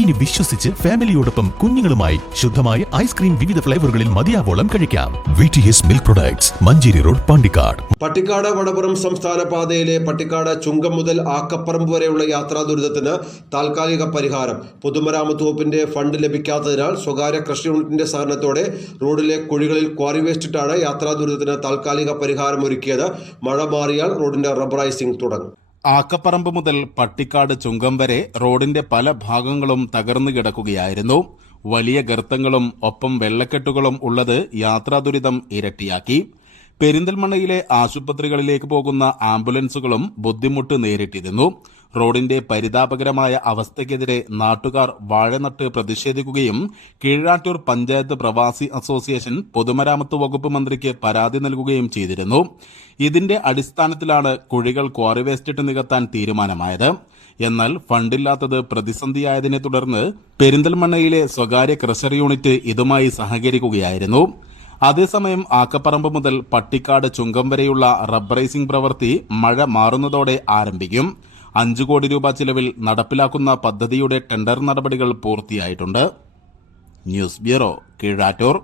ഇനി വിശ്വസിച്ച് ഫാമിലിയോടൊപ്പം കുഞ്ഞുങ്ങളുമായി ശുദ്ധമായ ഐസ്ക്രീം വിവിധ ഫ്ലേവറുകളിൽ മതിയാവോളം കഴിക്കാം. V T S milk products Manjeri road Pandikkad. Pattikkad Vadapuram സംസ്ഥാന പാതയിലെ പട്ടിക്കാട് ചുങ്കം മുതൽ ആക്കപ്പറമ്പ് വരെയുള്ള യാത്രാ ദുരിതത്തിന് താൽക്കാലിക പരിഹാരം. പൊതുമരാമത്ത് വകുപ്പിന്റെ ഫണ്ട് ലഭിക്കാത്തതിനാൽ സ്വകാര്യ കൃഷി യൂണിറ്റിന്റെ സഹകരണത്തോടെ റോഡിലെ കുഴികളിൽ ക്വാറി വേസ്റ്റിട്ടാണ് യാത്രാ ദുരിതത്തിന് താൽക്കാലിക പരിഹാരം ഒരുക്കിയത്. മഴ മാറിയാൽ റോഡിന്റെ റബ്ബറൈസിംഗ് തുടങ്ങും. ആക്കപ്പറമ്പ് മുതൽ പട്ടിക്കാട് ചുങ്കം വരെ റോഡിന്റെ പല ഭാഗങ്ങളും തകർന്നു കിടക്കുകയായിരുന്നു. വലിയ ഗർത്തങ്ങളും ഒപ്പം വെള്ളക്കെട്ടുകളും ഉള്ളത് യാത്രാ ദുരിതം ഇരട്ടിയാക്കി. പെരിന്തൽമണ്ണയിലെ ആശുപത്രികളിലേക്ക് പോകുന്ന ആംബുലൻസുകളും ബുദ്ധിമുട്ട് നേരിട്ടിരുന്നു. റോഡിന്റെ പരിതാപകരമായ അവസ്ഥയ്ക്കെതിരെ നാട്ടുകാർ വാഴനട്ട് പ്രതിഷേധിക്കുകയും കീഴാറ്റൂർ പഞ്ചായത്ത് പ്രവാസി അസോസിയേഷൻ പൊതുമരാമത്ത് വകുപ്പ് മന്ത്രിക്ക് പരാതി നൽകുകയും ചെയ്തിരുന്നു. ഇതിന്റെ അടിസ്ഥാനത്തിലാണ് കുഴികൾ ക്വാറി വേസ്റ്റിട്ട് നികത്താൻ തീരുമാനമായത്. എന്നാൽ ഫണ്ടില്ലാത്തത് പ്രതിസന്ധിയായതിനെ തുടർന്ന് പെരിന്തൽമണ്ണയിലെ സ്വകാര്യ ക്രഷർ യൂണിറ്റ് ഇതുമായി സഹകരിക്കുകയായിരുന്നു. അതേസമയം ആക്കപ്പറമ്പ് മുതൽ പട്ടിക്കാട് ചുങ്കം വരെയുള്ള റബ്ബറൈസിംഗ് പ്രവൃത്തി മഴ മാറുന്നതോടെ ആരംഭിക്കും. അഞ്ചു കോടി രൂപ ചിലവിൽ നടപ്പിലാക്കുന്ന പദ്ധതിയുടെ ടെൻഡർ നടപടികൾ പൂർത്തിയായിട്ടുണ്ട്. News bureau Keezhattoor.